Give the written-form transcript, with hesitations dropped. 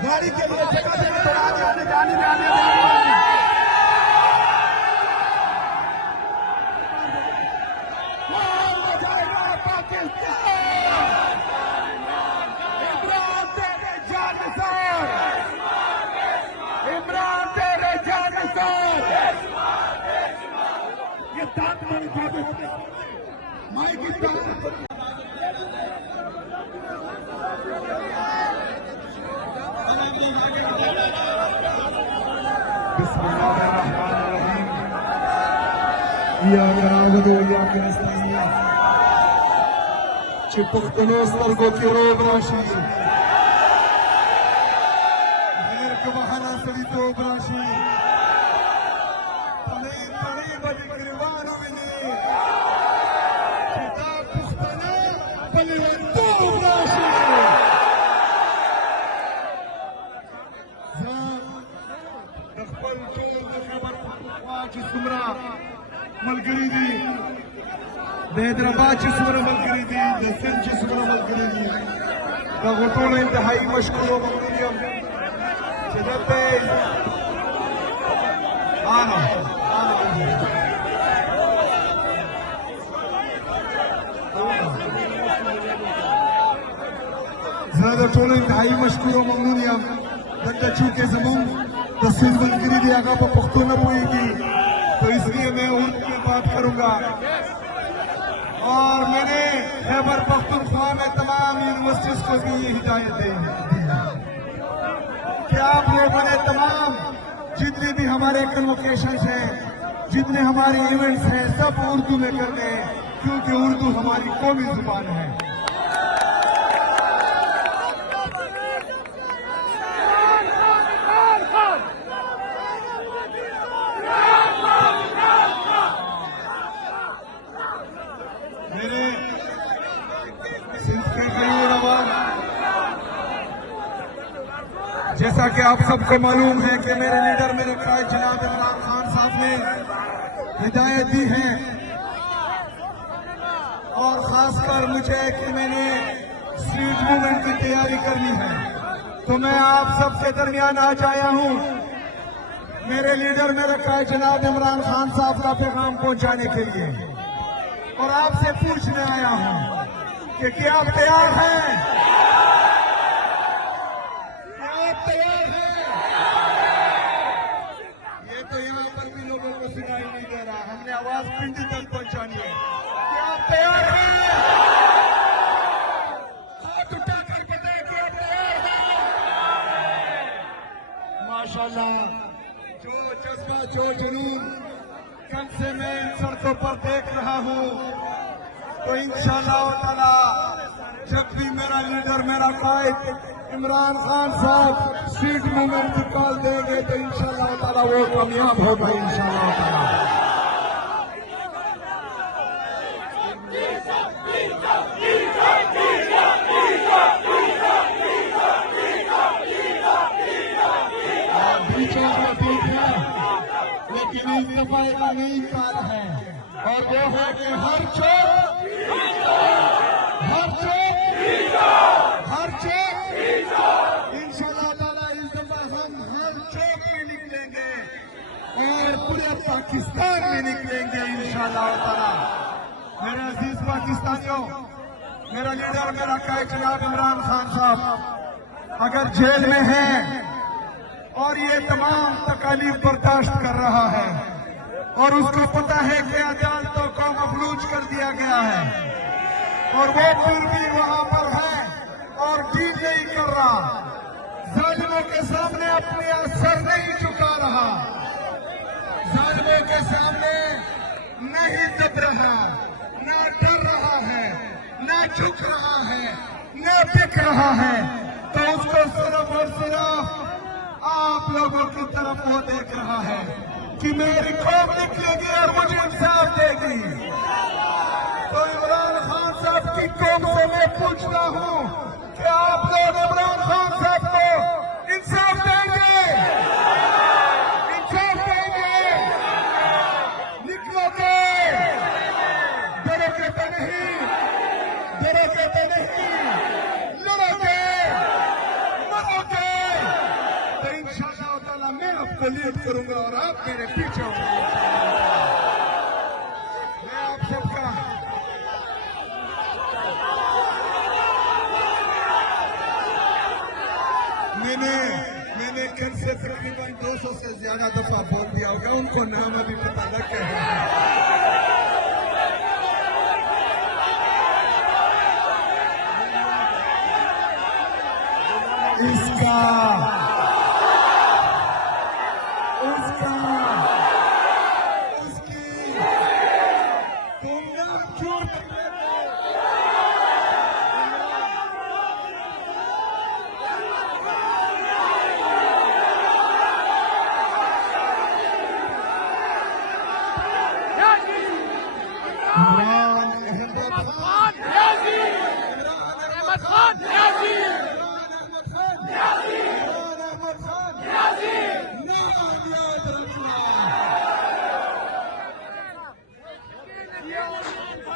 गाड़ी के लिए जगह देने तो आने जाने में आने इमरान तेरे जान ये दांत माई की चिपकने स्वर्गों की रोग राशि बहाना सड़ी तो राशि मलगरी हैदराबाद सुमरा मलगरी सिंध सुमरा मलगरी गटोल इंतहाई मशकूर ममनूनियम गटोल इंतहाई मशकूर ममनूनियम दक्का चूके जमून सिंध मलगरी आगा पर पुख्तो न पोएगी तो इसलिए मैं उर्दू में बात करूंगा। और मैंने खैबर पख्तूनख्वा में तमाम यूनिवर्सिटीज को भी ये हिदायत दी कि आप लोगों ने तमाम जितने भी हमारे कन्वोकेशंस हैं, जितने हमारे इवेंट्स हैं, सब उर्दू में करने हैं क्योंकि उर्दू हमारी कौमी जुबान है। जैसा कि आप सबको मालूम है कि मेरे लीडर मेरे कायद जनाब इमरान खान साहब ने हिदायत दी है और खासकर मुझे कि मैंने स्ट्रीट मूवमेंट की तैयारी करनी है, तो मैं आप सबके दरमियान आज आया हूं मेरे लीडर मेरे कायद जनाब इमरान खान साहब का पैगाम पहुंचाने के लिए और आपसे पूछने आया हूं कि क्या आप तैयार हैं? सुनाई नहीं दे रहा, हमने आवाज पिंडी तक पहुंचानी है। क्या आप तैयार हैं? इंशाल्लाह जो जज्बा जो जुनून कल से मैं इन सड़कों पर देख रहा हूँ, तो इंशाल्लाह ताला जब भी मेरा लीडर मेरा कायद इमरान खान साहब स्ट्रीट मूवमेंट की कॉल देंगे तो इंशाल्लाह ताला वो कामयाब होगा इंशाल्लाह ताला। लेकिन इस दफा एक नई काल है और वो है कि हर चौक इंशाल्लाह ताला इस दफा हम हर चौक में निकलेंगे और पूरे पाकिस्तान में निकलेंगे इंशाल्लाह ताला। मेरे अजीज पाकिस्तानियों, मेरा लीडर मेरा कायद जनाब इमरान खान साहब अगर जेल में है और ये तमाम तकालीफ बर्दाश्त कर रहा है और उसको पता है कि अदालतों को मफलूज कर दिया गया है और वो फिर भी वहां पर है और डील नहीं कर रहा, जालिमों के सामने अपने सर नहीं झुका रहा, जालिमों के सामने नहीं दब रहा, ना डर रहा है, ना झुक रहा है, ना बिक रहा है, तो उसको सिर्फ और सिर्फ आप लोगों की तरफ वो देख रहा है कि मेरी कौम निकलेगी और मुझे इंसाफ देगी। तो इमरान खान साहब की कौम से मैं पूछता हूँ कि आप लोग इमरान खान साहब को इंसाफ देंगे? इंसाफ देंगे? निकलोगे? डरोगे तो नहीं? डरोगे तो नहीं? लड़ोगे? मरोगे? तो इंशाल्लाह ताला मैं आपको लीड करूंगा और आप मेरे पीछे होंगे। मैं आप सबका मैंने कल से तकरीबन 200 से ज्यादा दफा बोल दिया होगा, उनको नाम अभी पता लग गया है। इसका